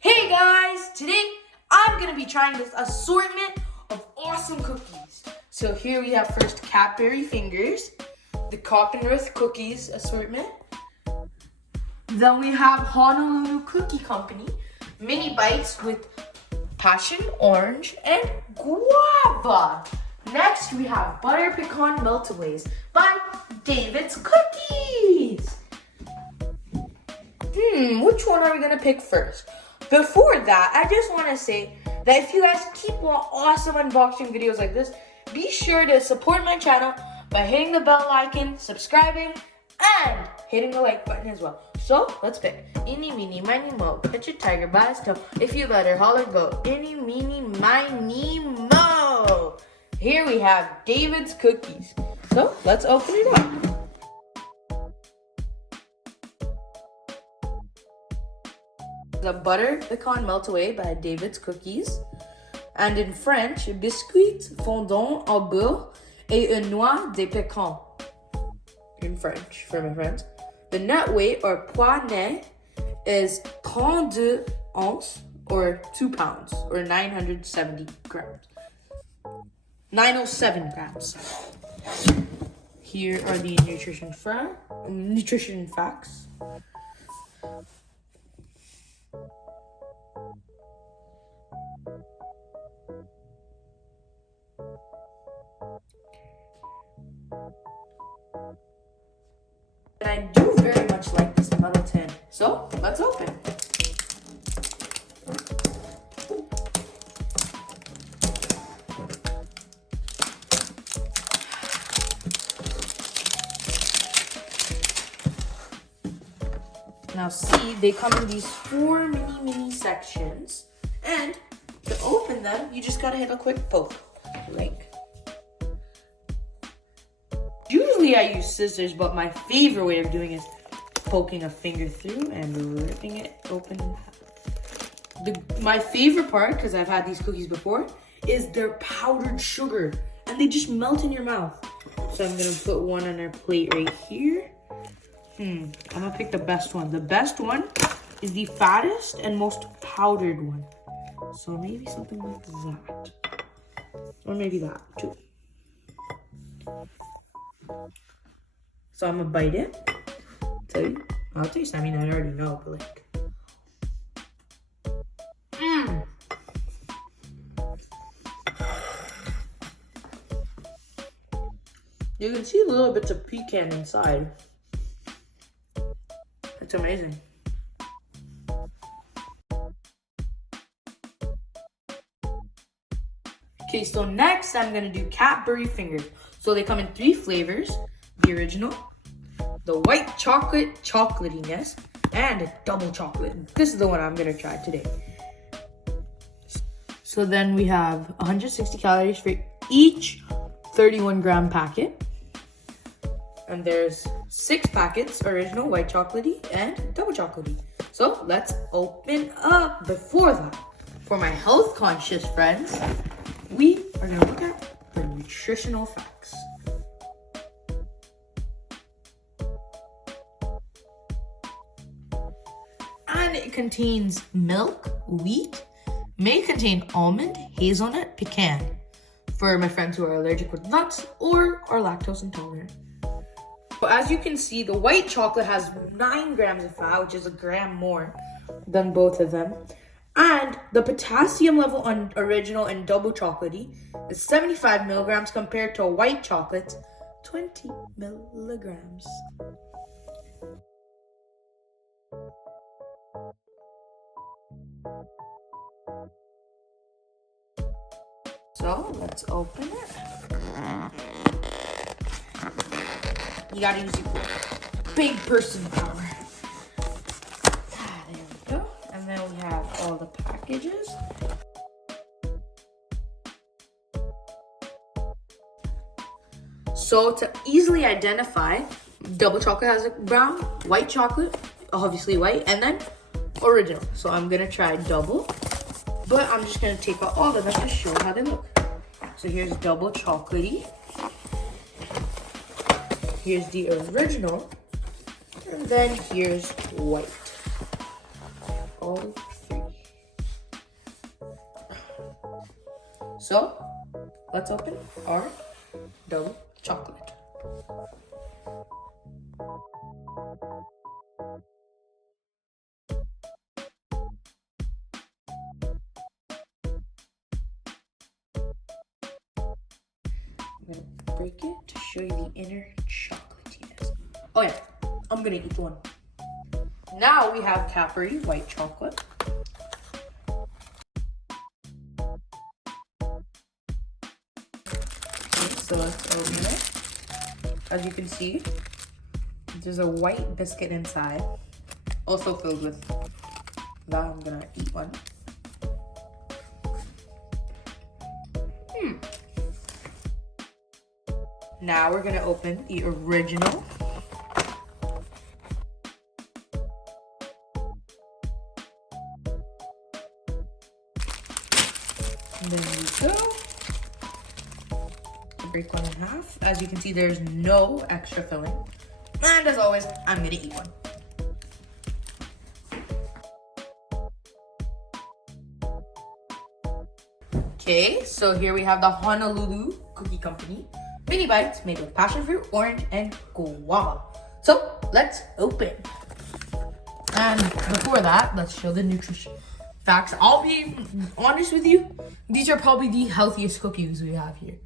Hey guys, today I'm going to be trying this assortment of awesome cookies. So here we have first Cadbury Fingers, the Coppenrath cookies assortment. Then we have Honolulu Cookie Company, mini bites with passion, orange, and guava. Next we have Butter Pecan Meltaways by David's Cookies. Which one are we going to pick first? Before that, I just want to say that if you guys keep want awesome unboxing videos like this, be sure to support my channel by hitting the bell icon, subscribing, and hitting the like button as well. So, let's pick. Eeny, meeny, miny, mo. Catch a tiger by his toe. If you let her holler, go. Eeny, meeny, miny, mo. Here we have David's Cookies. So, let's open it up. The Butter Pecan Meltaway by David's Cookies. And in French, biscuits fondant au beurre et une noix de pécan. In French, for my friends. The net weight or poids net is 32 ounces or 2 pounds or 970 grams. 907 grams. Here are the nutrition facts. And I do very much like this metal tin. So, let's open. Now see, they come in these 4 mini sections. And to open them, you just gotta hit a quick poke. Like. Usually I use scissors, but my favorite way of doing it is poking a finger through and ripping it open in half. My favorite part, because I've had these cookies before, is their powdered sugar. And they just melt in your mouth. So I'm going to put one on our plate right here. I'm going to pick the best one. The best one is the fattest and most powdered one. So maybe something like that. Or maybe that too. So I'm gonna bite it. I'll taste. I mean, I already know, but like, you can see little bits of pecan inside. It's amazing. Okay, so next I'm gonna do Cadbury Fingers. So they come in 3 flavors. The original, the white chocolate chocolatiness, and double chocolate. This is the one I'm gonna try today. So then we have 160 calories for each 31-gram packet. And there's 6 packets, original, white chocolatey, and double chocolatey. So let's open up. Before that, for my health conscious friends, we are gonna look at the nutritional facts. And it contains milk, wheat, may contain almond, hazelnut, pecan, for my friends who are allergic with nuts or are lactose intolerant. So as you can see, the white chocolate has 9 grams of fat, which is a gram more than both of them. And the potassium level on original and double chocolatey is 75 milligrams compared to white chocolate's 20 milligrams. So let's open it. You gotta use your big person power. There we go. And then we have all the packages. So to easily identify, double chocolate has a brown, white chocolate, obviously white, and then original. So I'm gonna try double, but I'm just gonna take out all of them to show how they look. So here's double chocolatey. here's the original, and then here's white. All three. So, let's open our double chocolate. I'm gonna break it to show you the inner chocolatiness. Oh yeah, I'm gonna eat one. Now we have Cadbury white chocolate. Okay, so let's open it. As you can see, there's a white biscuit inside, also filled with that. I'm gonna eat one. Now we're gonna open the original. And there you go. Break one in half. As you can see, there's no extra filling. And as always, I'm gonna eat one. Okay, so here we have the Honolulu Cookie Company mini bites made with passion fruit, orange, and guava. So let's open. And before that, let's show the nutrition facts. I'll be honest with you, these are probably the healthiest cookies we have here.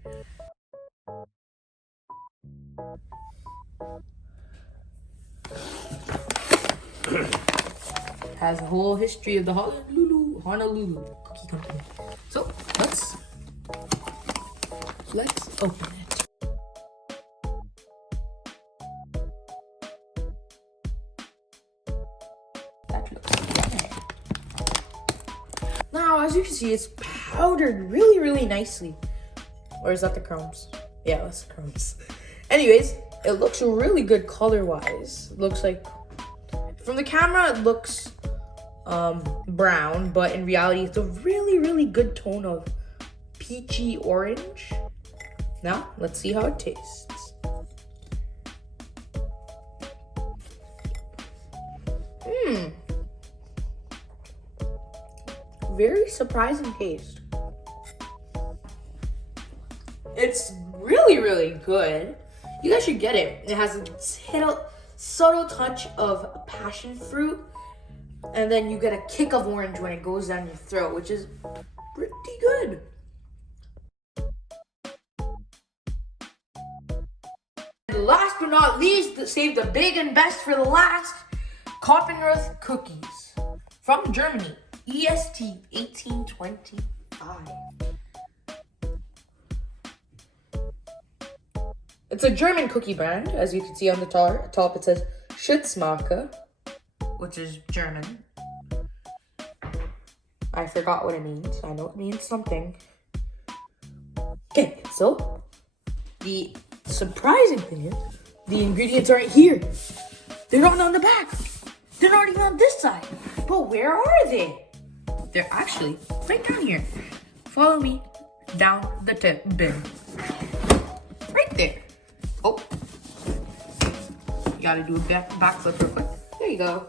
Has a whole history of the Honolulu Cookie Company. So let's open it. That looks good. Now, as you can see, it's powdered really nicely. Or is that the crumbs? Yeah, that's the crumbs. Anyways, it looks really good color-wise. Looks like, from the camera, it looks brown, but in reality, it's a really good tone of peachy orange. Now, let's see how it tastes. Very surprising taste. It's really good. You guys should get it. It has a subtle touch of passion fruit, and then you get a kick of orange when it goes down your throat, which is pretty good. And last but not least, save the big and best for the last, Coppenrath cookies from Germany, EST 1825. It's a German cookie brand. As you can see on the top it says Schutzmarke, which is German. I forgot what it means. I know it means something. Okay, so the surprising thing is the ingredients aren't here. They're not on the back. They're not even on this side. But where are they? They're actually right down here. Follow me down the bin. Right there. Oh, you gotta do a backflip real quick. There you go.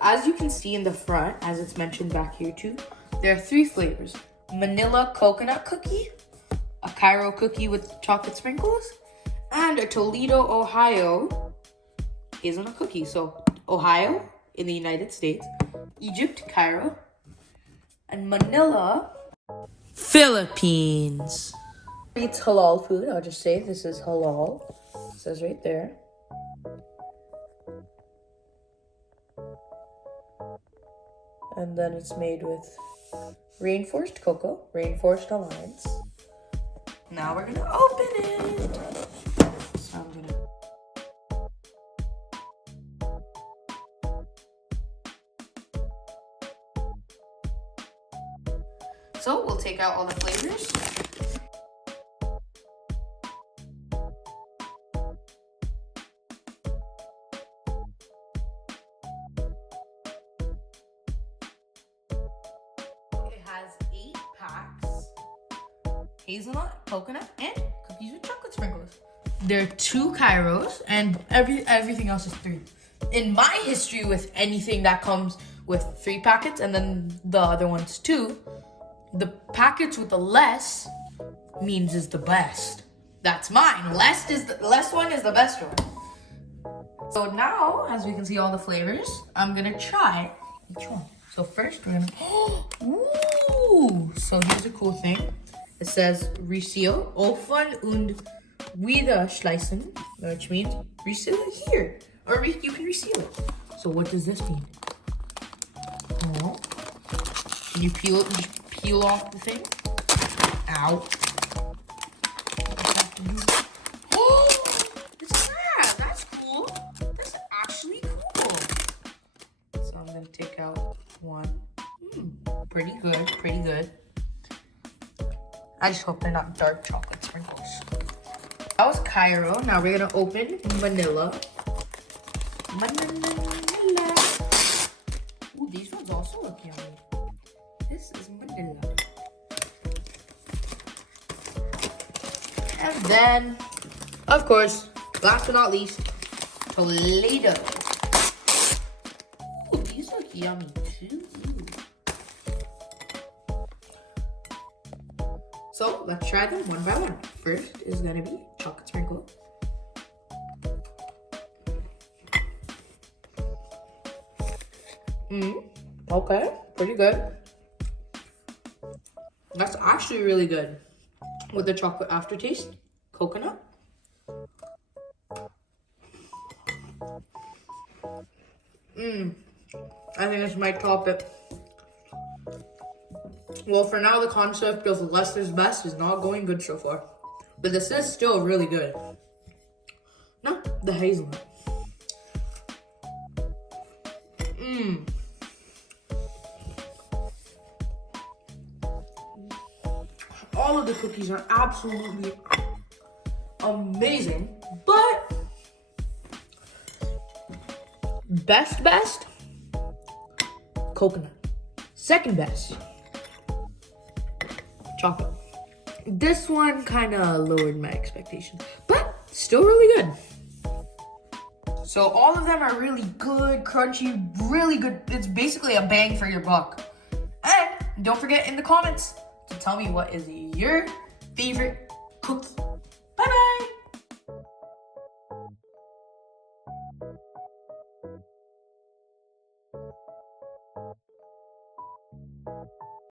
As you can see in the front, as it's mentioned back here too, there are 3 flavors. Manila coconut cookie, a Cairo cookie with chocolate sprinkles, and a Toledo, Ohio hazelnut cookie. So Ohio in the United States, Egypt, Cairo, and Manila, Philippines. It's halal food. I'll just say this is halal. It says right there. And then it's made with reinforced cocoa, reinforced alliance. Now we're gonna open it. So I'm gonna. So we'll take out all the flavors. hazelnut, coconut, and cookies with chocolate sprinkles. There are 2 Kairos, and everything else is 3. In my history with anything that comes with 3 packets and then the other one's 2, the packets with the less means is the best. That's mine. Less one is the best one. So now, as we can see all the flavors, I'm gonna try each one. So first we're gonna, ooh! So here's a cool thing. It says reseal, offen und wieder schließen, which means reseal it here, or you can reseal it. So what does this mean? Oh, can you peel off the thing? Ow! Oh, it's that. That's cool. That's actually cool. So I'm gonna take out one. Pretty good, pretty good. I just hope they're not dark chocolate sprinkles. That was Cairo. Now we're gonna open Manila. Manila. Ooh, these ones also look yummy. This is Manila. And then, of course, last but not least, Toledo. Ooh, these look yummy too. So let's try them one by one. First is gonna be chocolate sprinkle. Okay, pretty good. That's actually really good. With the chocolate aftertaste, coconut. I think this might top it. Well, for now, the concept of less is best is not going good so far. But this is still really good. No, the hazelnut. All of the cookies are absolutely amazing. But best, coconut. Second best, chocolate. This one kind of lowered my expectations, but still really good. So all of them are really good, crunchy, really good. It's basically a bang for your buck. And don't forget in the comments to tell me what is your favorite cookie. Bye-bye.